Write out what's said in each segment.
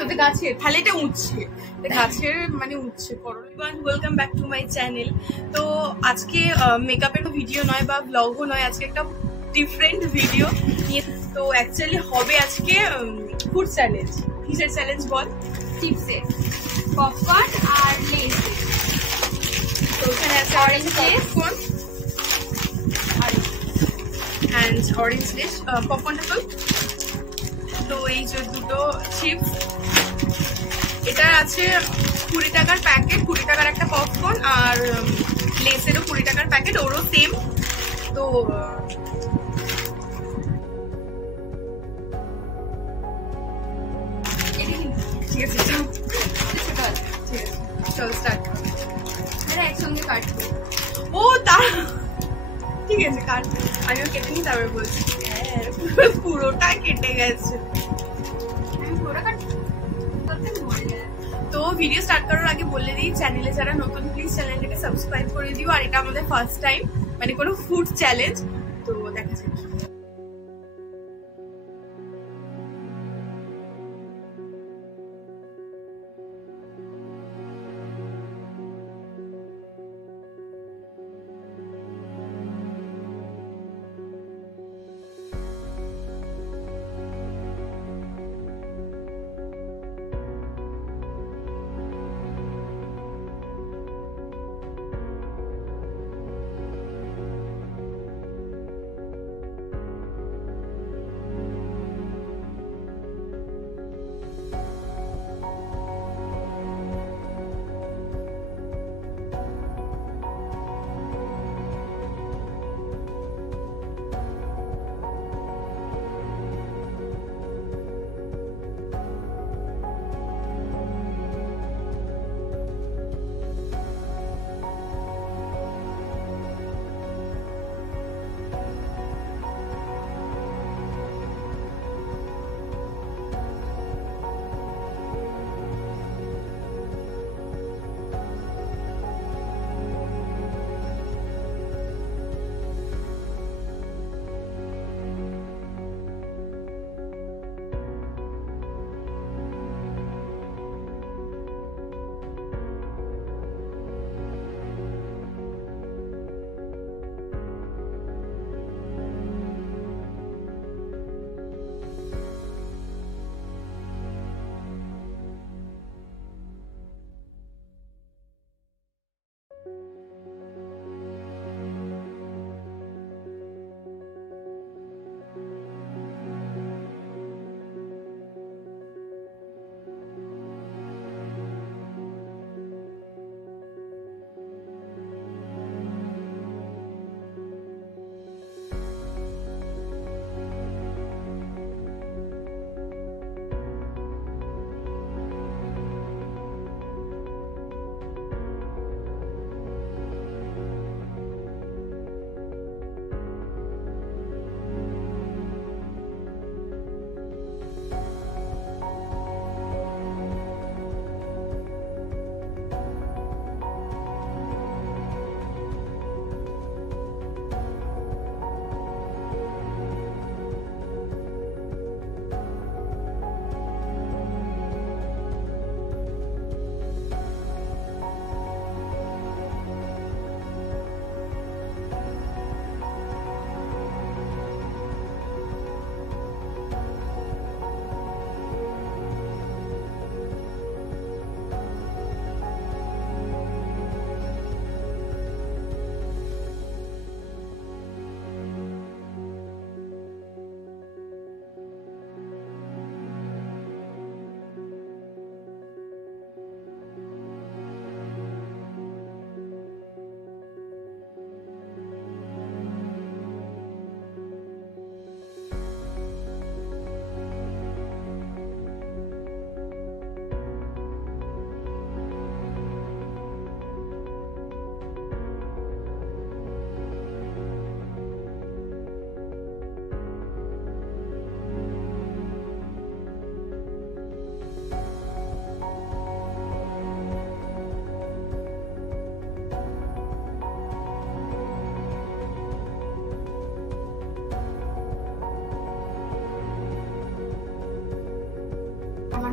তোদের গাছের তাহলে এটা উঠছে গাছের মানে উঠছে welcome back to my channel. তো আজকে মেকআপের ভিডিও নয় বা ব্লগও নয়, আজকে একটা ডিফারেন্ট ভিডিও নিয়ে। তো অ্যাকচুয়ালি হবে আজকে ফুড চ্যালেঞ্জ। কিসের চ্যালেঞ্জ বল? চিপসের, পপকর্ন আর লেস। তো ওখানে আছে orange popcorn and orange Lay's. পপকর্নটা তো তো এই যে দুটো চিপস, এটা আছে 20 টাকার প্যাকেট, 20 টাকার একটা পপকর্ন, আর লেসেরও 20 টাকার প্যাকেট, ওরও সেম। তো ঠিক আছে, চল স্টার্ট। একসঙ্গে কাটবো। ও তার ঠিক আছে, কাট। আমিও কেটে নিই, তারপরে বলছি। পুরোটা কেটে গেছে। তো ভিডিও স্টার্ট করার আগে বলে দিই, চ্যানেলে যারা নতুন প্লিজ চ্যানেলটাকে সাবস্ক্রাইব করে দিও। আর এটা আমাদের ফার্স্ট টাইম, মানে কোনো ফুড চ্যালেঞ্জ। তো দেখা যাক।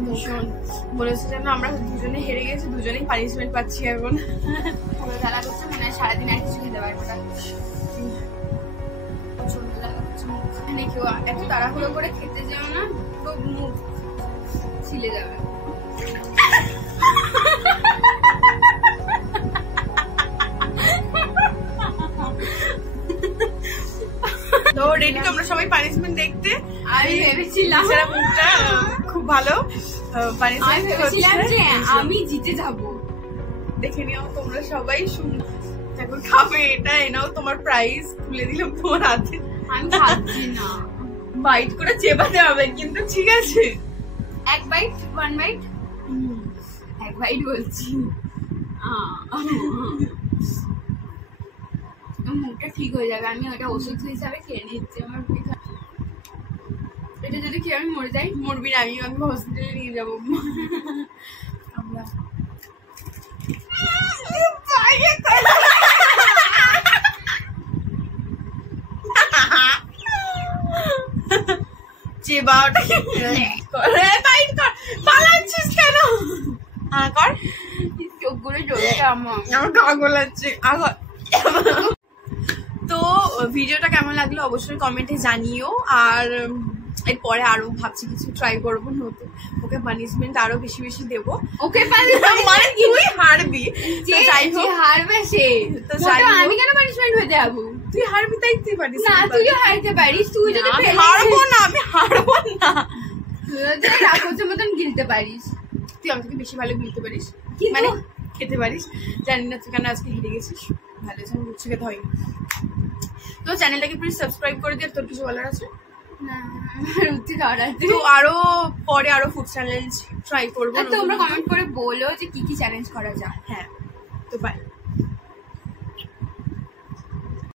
ভীষণ মনে হচ্ছে যেন আমরা দুজনে হেরে গেছি, দুজনেই পানিশমেন্ট পাচ্ছি এখন। জ্বালা করছে, মানে সারাদিন আর কিছু খেতে পারবো না, প্রচন্ড জ্বালা করছে মুখ। মানে কেউ এত তাড়াহুড়ো করে খেতে যেও না, পুরো মুখ ছিলে যাবে। তো রেডি তোমরা সবাই পানিশমেন্ট দেখতে? আমি ভেবেছিলাম মুখটা খুব ভালো, আমি ভেবেছিলাম যে আমি জিতে যাব। দেখে নিও তোমরা সবাই, এখন খাবে এটা, এনাও তোমার প্রাইজ, তুলে দিলাম তোমার হাতে। আমি খাচ্ছি না, বাইট করে চেবাতে হবে কিন্তু, ঠিক আছে? এক বাইট, ওয়ান বাইট, এক বাইট বলছি। মুখটা ঠিক হয়ে যাবে, আমি ওটা ওষুধ হিসাবে খেয়ে নিচ্ছি। আমার এটা যদি খেয়ে আমি মরে যাই। মরবি না, আমি হসপিটালে নিয়ে যাবো। আমরা চেবা ওটা বাইট কর, পালাচ্ছিস কেন? হ্যাঁ কর, চোখগুলো জ্বলছে আমার, আমার গা গোলাচ্ছে। তো ভিডিওটা কেমন লাগলো অবশ্যই কমেন্টে জানিও। আর এরপরে আরো ভাবছি কিছু ট্রাই করবো নতুন, ওকে পানিশমেন্ট আরো বেশি বেশি দেবো। ওকে মানে তুই হারবি, যাই হোক হারবে সে, তো যাই হোক, আমি কেন পানিশমেন্ট হয়ে যাবো? তুই হারবি তাই তুই পারিস না, তুইও হারতে পারিস। তুই যদি হারবো না, আমি হারবো না, রাক্ষসের মতন গিলতে পারিস। তুই আমার থেকে বেশি ভালো গিলতে পারিস, কিন্তু মানে খেতে পারিস। জানি না তুই কেন আজকে হেরে গেছিস, ভালো যখন বুঝছি খেতে হয়। তো চ্যানেলটাকে প্লিজ সাবস্ক্রাইব করে দিয়ে। তোর কিছু বলার আছে? তো আরো পরে আরো ফুড চ্যালেঞ্জ ট্রাই করবো। তোমরা কমেন্ট করে বলো যে কি কি চ্যালেঞ্জ করা যায়। হ্যাঁ, তো বাই।